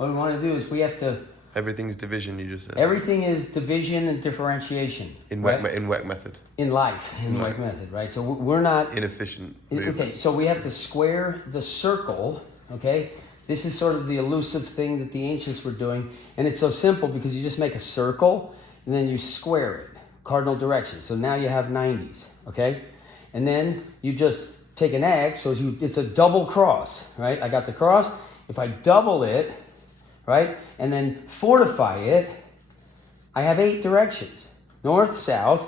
What we want to do is we have to... Everything's division, you just said. Everything is division and differentiation. In right? Weck method. In life, in Weck method, right? So we're not... Inefficient movement. Okay, so we have to square the circle, okay? This is sort of the elusive thing that the ancients were doing. And it's so simple because you just make a circle and then you square it, cardinal direction. So now you have 90s, okay? And then you just take an X, so it's a double cross, right? I got the cross. If I double it, right, and then fortify it, I have 8 directions. North, south,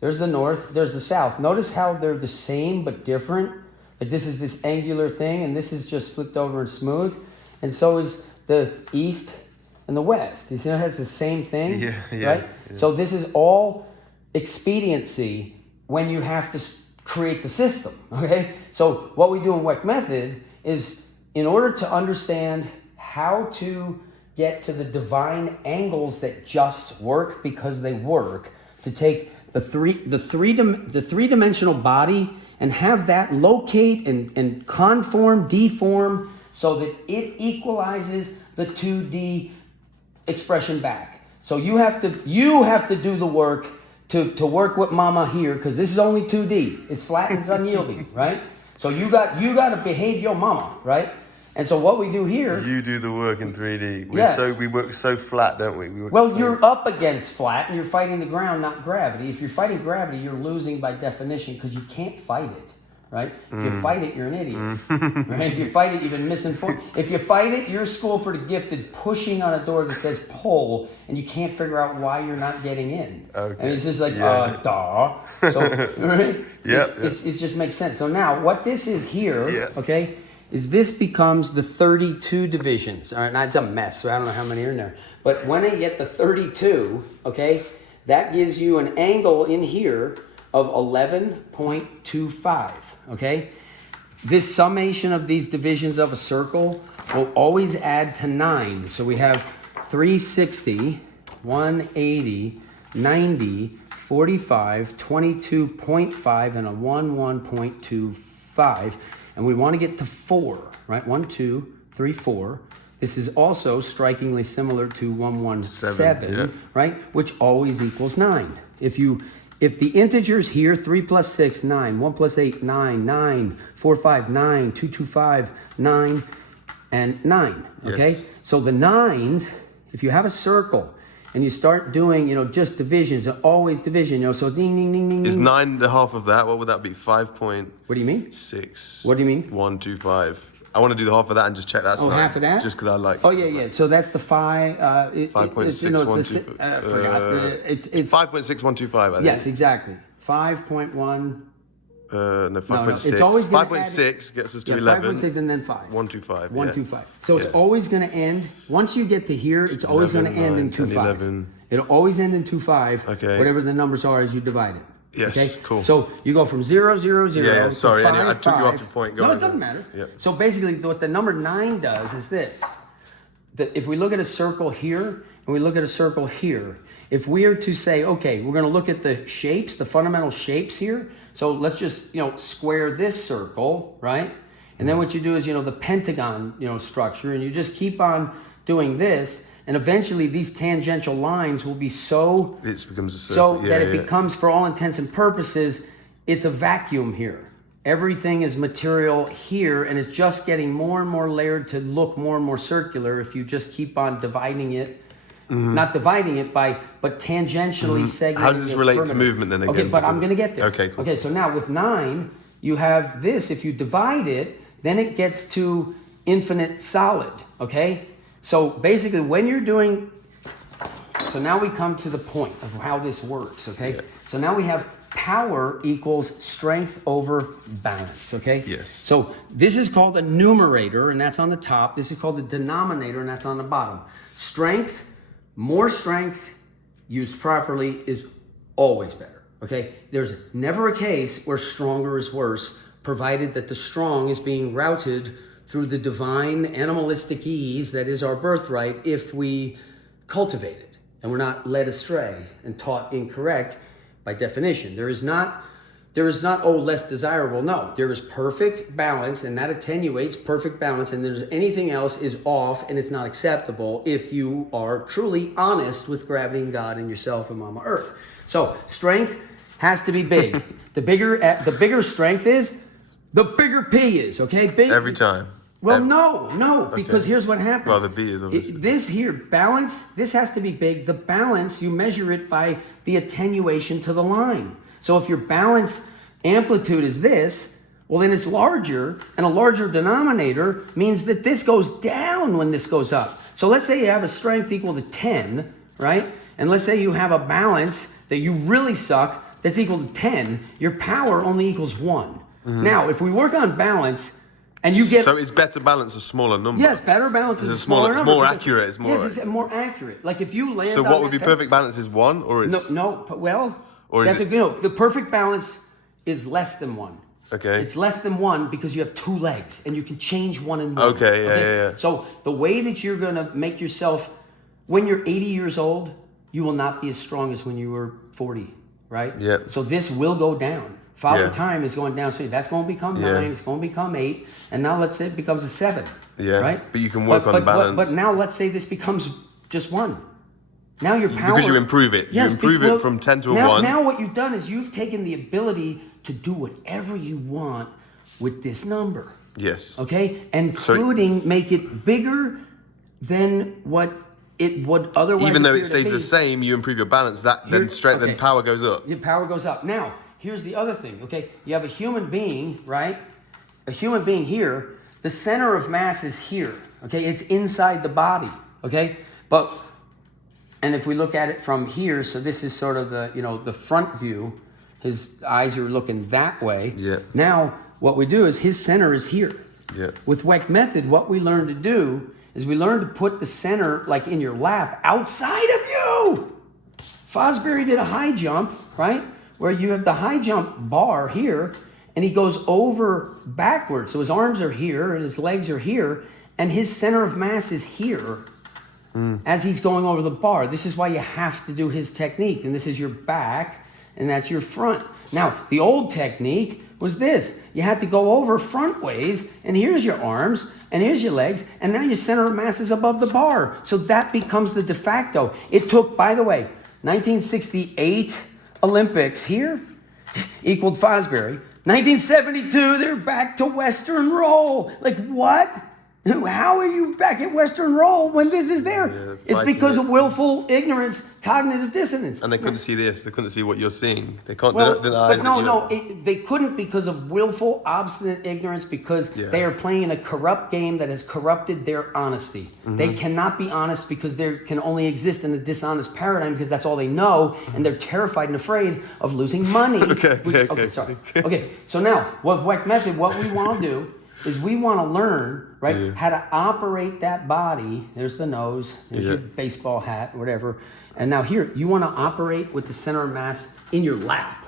there's the north, there's the south. Notice how they're the same but different. Like this is this angular thing, and this is just flipped over and smooth. And so is the east and the west. You see how it has the same thing? Yeah, right? Yeah. So this is all expediency when you have to create the system, okay? So what we do in Weck method is, in order to understand how to get to the divine angles that just work because they work, to take the three-dimensional body and have that locate and conform, deform, so that it equalizes the 2D expression back. So you have to do the work to work with mama here, because this is only 2D. It's flat and it's unyielding, right? So you got to behave your mama, right? And so what we do here... You do the work in 3D. Yes. We work so flat, don't we? You're up against flat and you're fighting the ground, not gravity. If you're fighting gravity, you're losing by definition because you can't fight it, right? If you fight it, you're an idiot, right? If you fight it, you've been misinformed. If you fight it, you're School for the Gifted pushing on a door that says pull, and you can't figure out why you're not getting in. Okay. And it's just like, duh. So, right? Yep. It just makes sense. So now, what this is here, okay, is this becomes the 32 divisions. All right, now it's a mess, so I don't know how many are in there. But when I get the 32, okay, that gives you an angle in here of 11.25, okay? This summation of these divisions of a circle will always add to 9. So we have 360, 180, 90, 45, 22.5, and a 1.25. And we want to get to 4, right? 1, 2, 3, 4. This is also strikingly similar to 117, right? Which always equals 9. If the integers here, 3 plus 6, 9, 1 plus 8, 9, 9, 4, 5, 9, 2, 2, 5, 9, and 9, okay? Yes. So the 9s, if you have a circle and you start doing, just divisions, always division, so ding, ding, ding, ding. Is 9 the half of that? What would that be? 5.6. What do you mean? What do you mean? 125. I want to do the half of that and just check that's 9. Half of that? Just because I like. Oh yeah. So that's the 5. 5.6125. I forgot. It's 5.6125. I think. Yes, exactly. 5.1. No, 5.6. It's always 5.6 gets us to 11. 5.6 and then 5. 125. 125. So it's always going to end. Once you get to here, it's always going to end in 2.5. It'll always end in 2.5. Okay. Whatever the numbers are as you divide it. Yes, okay? cool. So you go from 0, 0, 0. Yeah, sorry. To 5, anyway, I took you off the point. No, it doesn't matter. Yeah. So basically, what the number 9 does is this. That if we look at a circle here and we look at a circle here, if we are to say, okay, we're going to look at the shapes, the fundamental shapes here. So let's just, square this circle, right? And then what you do is, the pentagon, structure, and you just keep on doing this. And eventually these tangential lines will be so... It becomes a circle. So that it becomes, for all intents and purposes, it's a vacuum here. Everything is material here, and it's just getting more and more layered to look more and more circular if you just keep on dividing it. Not dividing it but tangentially segmenting it. How does this relate to movement then again? Okay, but I'm going to get there. Okay, cool. Okay, so now with 9, you have this. If you divide it, then it gets to infinite solid, okay? So basically when you're doing... So now we come to the point of how this works, okay? Yeah. So now we have power equals strength over balance, okay? Yes. So this is called a numerator, and that's on the top. This is called the denominator, and that's on the bottom. Strength, more strength used properly is always better, okay? There's never a case where stronger is worse, provided that the strong is being routed through the divine animalistic ease that is our birthright if we cultivate it and we're not led astray and taught incorrect by definition. There is not There is not, oh, less desirable. No, there is perfect balance, and that attenuates perfect balance, and there's anything else is off, and it's not acceptable if you are truly honest with gravity and God and yourself and Mama Earth. So strength has to be big. The bigger strength is, the bigger P is, okay? Big. Every time. Well, no, because here's what happens. Well, the B is obviously. This here, balance, this has to be big. The balance, you measure it by the attenuation to the line. So if your balance amplitude is this, well, then it's larger, and a larger denominator means that this goes down when this goes up. So let's say you have a strength equal to 10, right? And let's say you have a balance that you really suck that's equal to 10. Your power only equals 1. Now, if we work on balance, and you get... So it's better balance a smaller number? Yes, better balance is a smaller number. It's more accurate. It's more... Yes, it's more accurate. Like if you land So what would be perfect balance is 1, or is... Well, or is the perfect balance is less than 1. Okay. It's less than 1 because you have 2 legs, and you can change 1 and 1. Okay, yeah. So the way that you're going to make yourself... When you're 80 years old, you will not be as strong as when you were 40, right? Yeah. So this will go down. Father time is going down, so that's going to become 9, it's going to become 8, and now let's say it becomes a 7. Yeah, right? But you can work on balance. But now let's say this becomes just 1. Now your power... Because you improve it. Yes, you improve it from 10 to a 1. Now what you've done is you've taken the ability to do whatever you want with this number. Yes. Okay? Including make it bigger than what it would otherwise Even though it appear to stays be. the same, you improve your balance, then strength and power goes up. Your power goes up. Now, here's the other thing, okay? You have a human being, right? A human being here. The center of mass is here, okay? It's inside the body, okay? And if we look at it from here, so this is sort of the front view. His eyes are looking that way. Yeah. Now, what we do is his center is here. Yeah. With Weck method, what we learn to do is we learn to put the center like in your lap outside of you. Fosbury did a high jump, right? Where you have the high jump bar here, and he goes over backwards. So his arms are here, and his legs are here, and his center of mass is here as he's going over the bar. This is why you have to do his technique, and this is your back, and that's your front. Now, the old technique was this. You had to go over front ways, and here's your arms, and here's your legs, and now your center of mass is above the bar. So that becomes the de facto. It took, by the way, 1968 Olympics here equaled Fosbury. 1972, they're back to Western roll. Like, what? How are you back at Western roll when this is there? Yeah, it's because of willful ignorance, cognitive dissonance. And they couldn't see this. They couldn't see what you're seeing. They can't. Well, but they couldn't because of willful, obstinate ignorance because they are playing a corrupt game that has corrupted their honesty. They cannot be honest because they can only exist in a dishonest paradigm because that's all they know, and they're terrified and afraid of losing money. Okay, so now, with Weck method, what we want to do is we want to learn, right, how to operate that body. There's the nose, there's your baseball hat, whatever. And now here, you want to operate with the center of mass in your lap.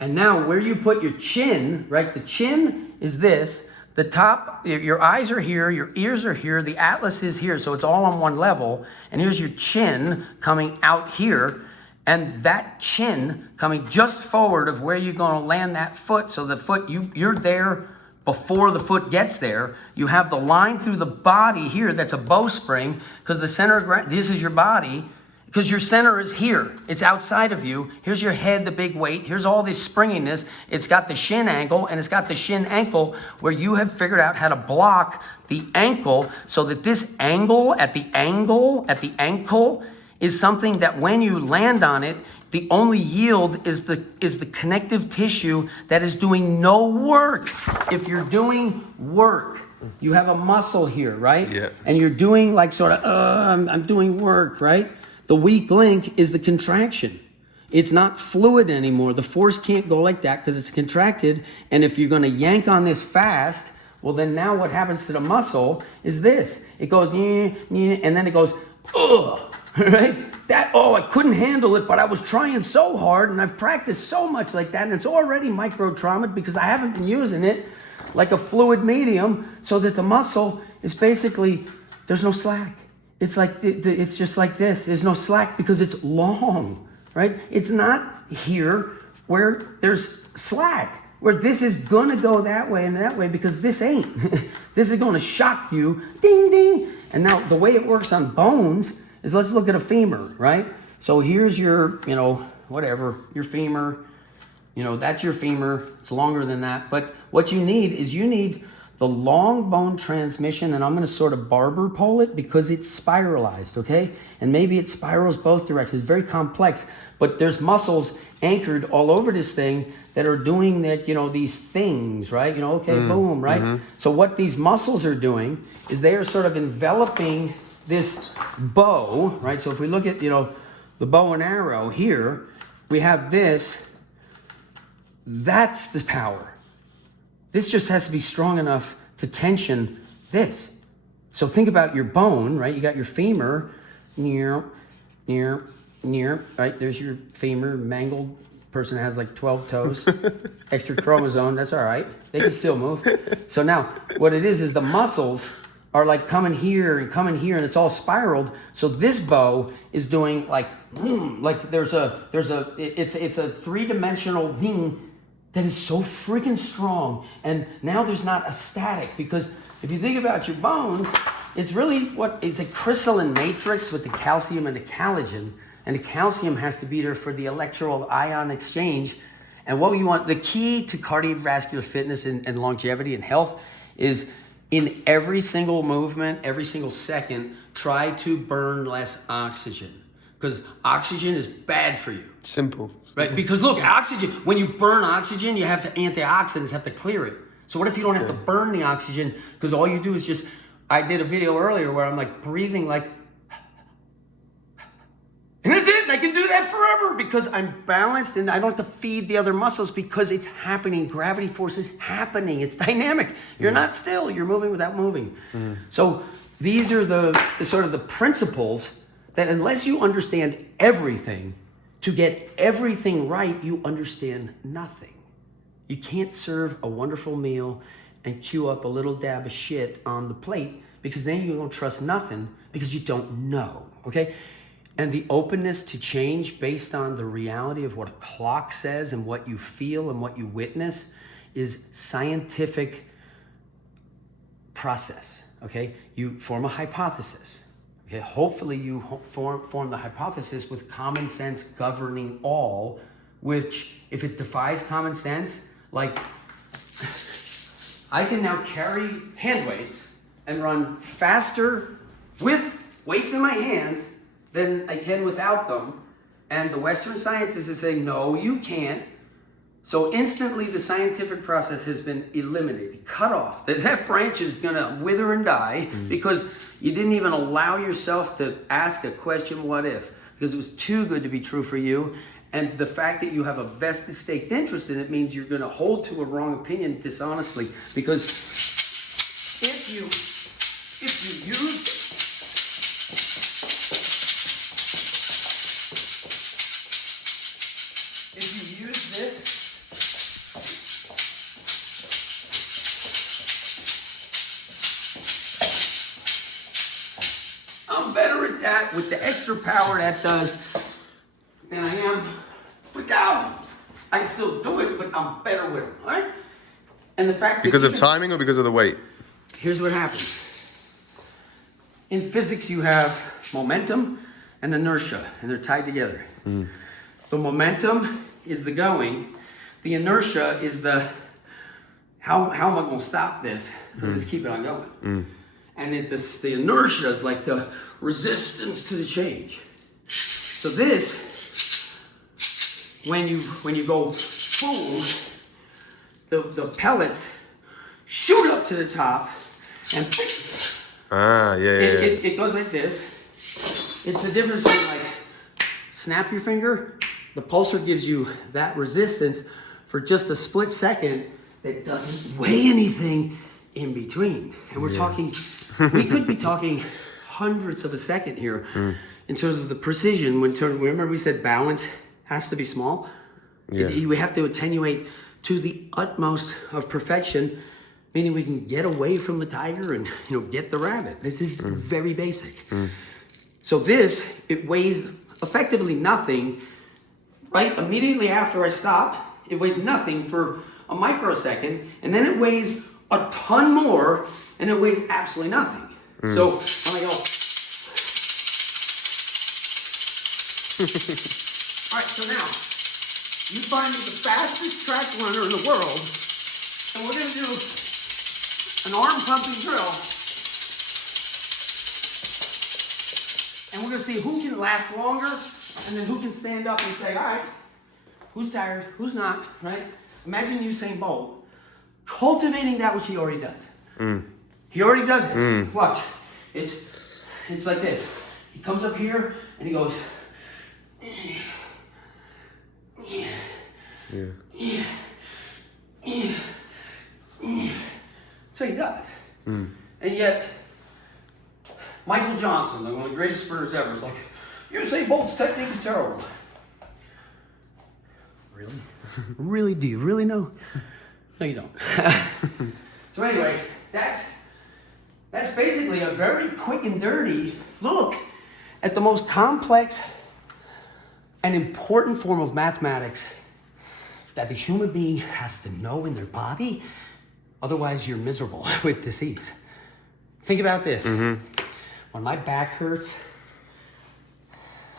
And now where you put your chin, right, the chin is this. The top, your eyes are here, your ears are here, the atlas is here, so it's all on one level. And here's your chin coming out here. And that chin coming just forward of where you're going to land that foot. So the foot, you're there before the foot gets there. You have the line through the body here that's a bowspring because the center of this is your body because your center is here. It's outside of you. Here's your head, the big weight. Here's all this springiness. It's got the shin angle and it's got the shin ankle where you have figured out how to block the ankle so that this angle at the ankle is something that when you land on it, the only yield is the connective tissue that is doing no work. If you're doing work, you have a muscle here, right? Yeah. And you're doing like sort of, I'm doing work, right? The weak link is the contraction. It's not fluid anymore. The force can't go like that because it's contracted. And if you're going to yank on this fast, well, then now what happens to the muscle is this. It goes, and then it goes, ugh. Right? I couldn't handle it, but I was trying so hard and I've practiced so much like that and it's already micro-traumatized because I haven't been using it like a fluid medium so that the muscle is basically, there's no slack. It's like, it's just like this. There's no slack because it's long, right? It's not here where there's slack, where this is gonna go that way and that way because this ain't. This is gonna shock you, ding, ding. And now the way it works on bones is, let's look at a femur, right? So here's your, whatever, your femur, that's your femur. It's longer than that. But what you need the long bone transmission, and I'm gonna sort of barber pole it because it's spiralized, okay? And maybe it spirals both directions. It's very complex, but there's muscles anchored all over this thing that are doing that, these things, right? Boom, right? Mm-hmm. So what these muscles are doing is they are sort of enveloping this bow, right? So if we look at, the bow and arrow here, we have this. That's the power. This just has to be strong enough to tension this. So think about your bone, right? You got your femur, near, right? There's your femur, mangled person has like 12 toes, extra chromosome, that's all right. They can still move. So now what it is the muscles are like coming here, and it's all spiraled. So this bow is doing like it's a three-dimensional thing that is so freaking strong. And now there's not a static, because if you think about your bones, it's really it's a crystalline matrix with the calcium and the collagen. And the calcium has to be there for the electrical ion exchange. And what you want, the key to cardiovascular fitness and longevity and health is in every single movement, every single second, try to burn less oxygen. Because oxygen is bad for you. Simple. Right? Because look, oxygen, when you burn oxygen, you have to, antioxidants have to clear it. So what if you don't have to burn the oxygen? Because all you do is I did a video earlier where I'm like breathing like, and that's it. I can do that forever because I'm balanced and I don't have to feed the other muscles because it's happening. Gravity force is happening. It's dynamic. You're not still. You're moving without moving. Mm-hmm. So these are the sort of the principles that, unless you understand everything, to get everything right, you understand nothing. You can't serve a wonderful meal and cue up a little dab of shit on the plate, because then you don't trust nothing because you don't know, okay? And the openness to change based on the reality of what a clock says and what you feel and what you witness is scientific process, okay? You form a hypothesis, okay? Hopefully you form the hypothesis with common sense governing all, which if it defies common sense, like I can now carry hand weights and run faster with weights in my hands than I can without them. And the Western scientists is saying, no, you can't. So instantly the scientific process has been eliminated, cut off. That branch is gonna wither and die because you didn't even allow yourself to ask a question, what if? Because it was too good to be true for you. And the fact that you have a vested staked interest in it means you're gonna hold to a wrong opinion dishonestly. Because if you use this, I'm better at that with the extra power that does than I am without. I can still do it, but I'm better with it, all right? And the fact that because of timing or because of the weight? Here's what happens. In physics, you have momentum and inertia, and they're tied together. The momentum is the going. The inertia is the how am I going to stop this? Because it's keeping on going. And the inertia is like the resistance to the change. So this, when you go boom, the pellets shoot up to the top and it goes like this. It's the difference between like snap your finger. The pulsar gives you that resistance for just a split second that doesn't weigh anything in between. And we're talking, we could be talking hundredths of a second here in terms of the precision. Remember we said balance has to be small? We have to attenuate to the utmost of perfection, meaning we can get away from the tiger and get the rabbit. This is very basic. So this, it weighs effectively nothing, right? Immediately after I stop, it weighs nothing for a microsecond, and then it weighs a ton more, and it weighs absolutely nothing. So when I go, all right, so now, you find me the fastest track runner in the world, and we're gonna do an arm pumping drill, and we're gonna see who can last longer, and then who can stand up and say, all right, who's tired, who's not, right? Imagine Usain Bolt cultivating that which he already does. He already does it. Watch. It's like this. He comes up here and he goes. That's what he does. And yet, Michael Johnson, one of the greatest sprinters ever, is like, Usain Bolt's technique is terrible. Really? Really? Do you really know? No, you don't. So anyway, that's basically a very quick and dirty look at the most complex and important form of mathematics that the human being has to know in their body. Otherwise, you're miserable with disease. Think about this. When my back hurts,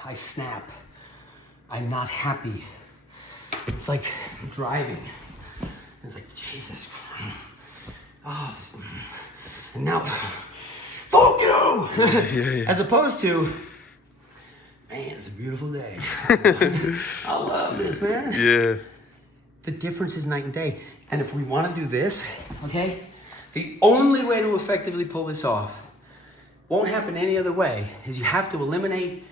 I snap. I'm not happy. It's like driving. It's like, Jesus. Oh, and now, fuck you! As opposed to, man, it's a beautiful day. I love this, man. Yeah. The difference is night and day. And if we want to do this, okay, the only way to effectively pull this off, won't happen any other way, is you have to eliminate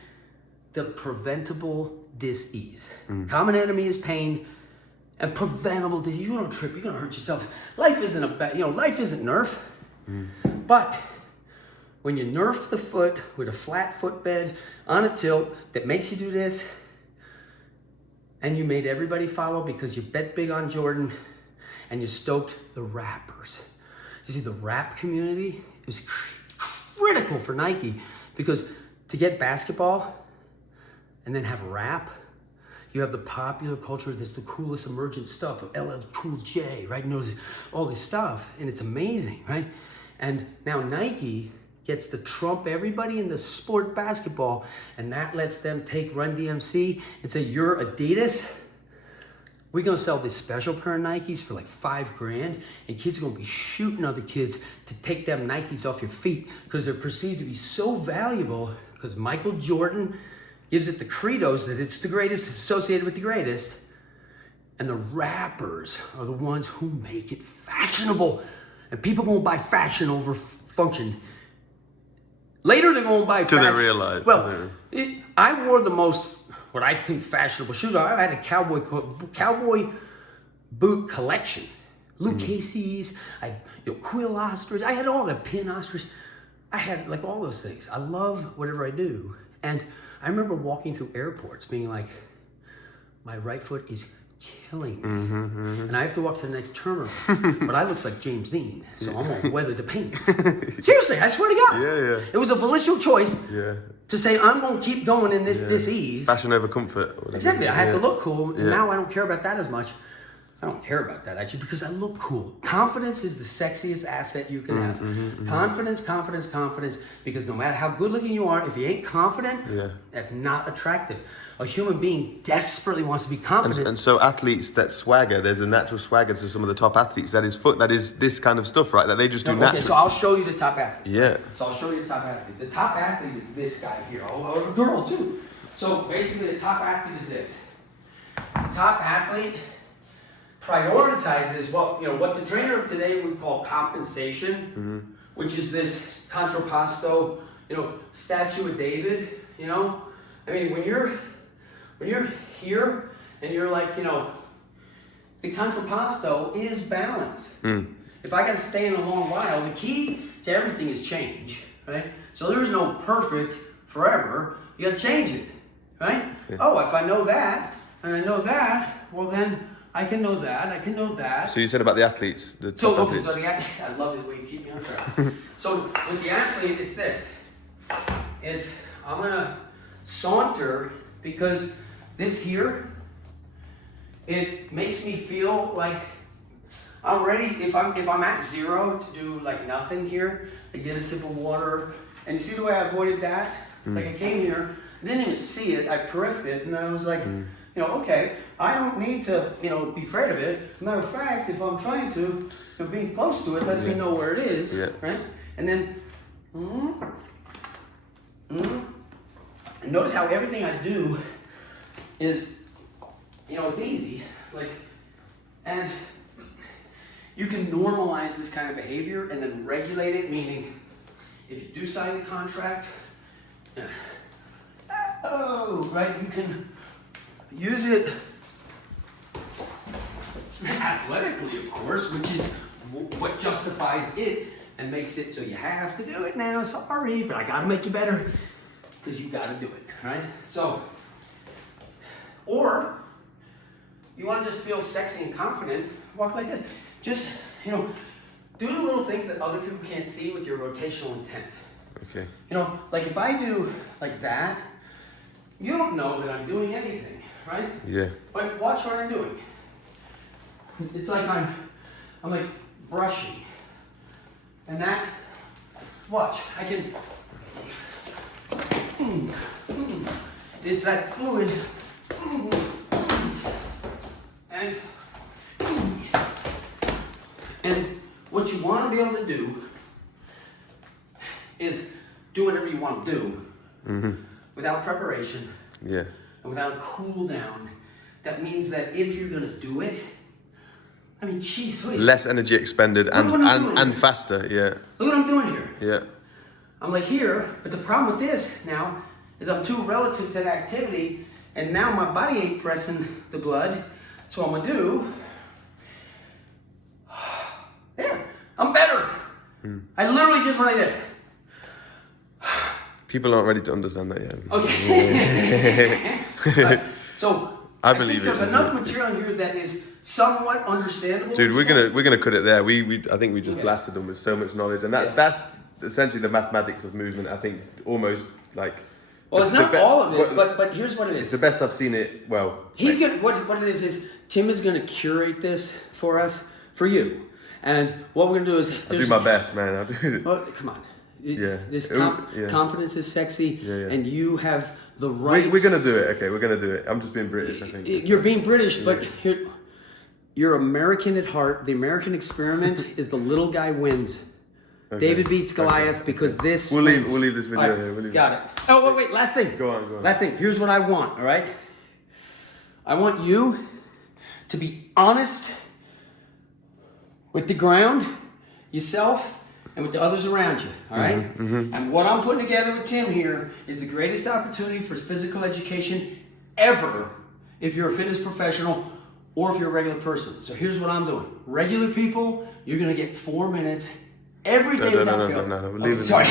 the preventable dis-ease. Common enemy is pain, and preventable disease. You don't trip, you're gonna hurt yourself. Life isn't life isn't Nerf. But when you Nerf the foot with a flat footbed on a tilt that makes you do this, and you made everybody follow because you bet big on Jordan, and you stoked the rappers. You see, the rap community is critical for Nike, because to get basketball and then have rap, you have the popular culture that's the coolest emergent stuff of LL Cool J, right? You know, all this stuff, and it's amazing, right? And now Nike gets to trump everybody in the sport basketball, and that lets them take Run DMC and say, you're Adidas, we're gonna sell this special pair of Nikes for like $5,000, and kids are gonna be shooting other kids to take them Nikes off your feet because they're perceived to be so valuable, because Michael Jordan gives it the credos that it's the greatest, associated with the greatest, and the rappers are the ones who make it fashionable, and people gonna buy fashion over function. Later they're gonna buy fashion. Do they realize? Well, I wore the most, what I think, fashionable shoes. I had a cowboy boot collection. Luke Casey's, Quill Ostrich. I had all the pin ostrich. I had like all those things. I love whatever I do. And I remember walking through airports being like, my right foot is killing me. And I have to walk to the next terminal. But I look like James Dean, so I'm gonna weather the pain. Seriously, I swear to God. Yeah. It was a volitional choice to say, I'm gonna keep going in this disease. Fashion over comfort. Exactly, I had to look cool. Now I don't care about that as much. I don't care about that actually, because I look cool. Confidence is the sexiest asset you can have. Confidence, because no matter how good looking you are, if you ain't confident, that's not attractive. A human being desperately wants to be confident. And so athletes that swagger, there's a natural swagger to some of the top athletes. That is this kind of stuff, right? That they just do naturally. Okay, so I'll show you the top athlete. Yeah. So I'll show you the top athlete. The top athlete is this guy here, or a girl too. So basically the top athlete is this. The top athlete prioritizes what the trainer of today would call compensation, which is this contrapposto, statue of David. I mean, when you're here and you're like, the contrapposto is balance. If I got to stay in a long while, the key to everything is change, right? So there is no perfect forever. You got to change it, right? Yeah. Oh, if I know that and I know that, well then I can know that. I can know that. So you said about the athletes, the top athletes. So I love the way you keep me on track. So with the athlete, it's this. I'm gonna saunter, because this here it makes me feel like I'm ready. If I'm at zero to do like nothing here, I get a sip of water, and you see the way I avoided that? Like I came here, I didn't even see it, I periffed it, and then I was like, you know, okay, I don't need to, you know, be afraid of it. Matter of fact, if I'm trying to, you know, being close to it lets me know where it is, right? And then, and notice how everything I do is, you know, it's easy, like, and you can normalize this kind of behavior and then regulate it, meaning if you do sign the contract, right, you can use it athletically, of course, which is what justifies it and makes it so you have to do it now. Sorry, but I gotta make you better because you gotta do it, right? So, or you want to just feel sexy and confident, walk like this. Just, you know, do the little things that other people can't see with your rotational intent. Okay. You know, like if I do like that, you don't know that I'm doing anything, right? Yeah. But watch what I'm doing. It's like I'm like brushing. And that, watch, I can, it's that fluid, and what you want to be able to do is do whatever you want to do without preparation and without a cool down. That means that if you're going to do it, I mean, geez, less energy expended and faster, yeah. Look what I'm doing here. Yeah. I'm like here, but the problem with this now is I'm too relative to that activity, and now my body ain't pressing the blood. So what I'm gonna do, there, I'm better. I literally just went like this. People aren't ready to understand that yet. Okay. So I believe think there's enough material in here that is somewhat understandable. Dude, we're gonna cut it there. I think we just blasted them with so much knowledge, and that's essentially the mathematics of movement. I think almost like. Well, it's not all of it, but here's what it is. It's the best I've seen it. Well, he's gonna what it is Tim is gonna curate this for us, for you, and what we're gonna do is I'll do my best, man. I'll do it. Well, come on. Yeah. This confidence is sexy, and you have the right. We're gonna do it. Okay, we're gonna do it. I'm just being British, I think. You're being British, but you're American at heart. The American experiment is the little guy wins. Okay. David beats Goliath because this. We'll leave this video here. Got it. Oh wait. Last thing. Go on. Last thing. Here's what I want. All right. I want you to be honest with the ground, yourself, and with the others around you, all right? And what I'm putting together with Tim here is the greatest opportunity for physical education ever if you're a fitness professional or if you're a regular person. So here's what I'm doing. Regular people, you're gonna get 4 minutes every day without fail. No. Leave it. Sorry.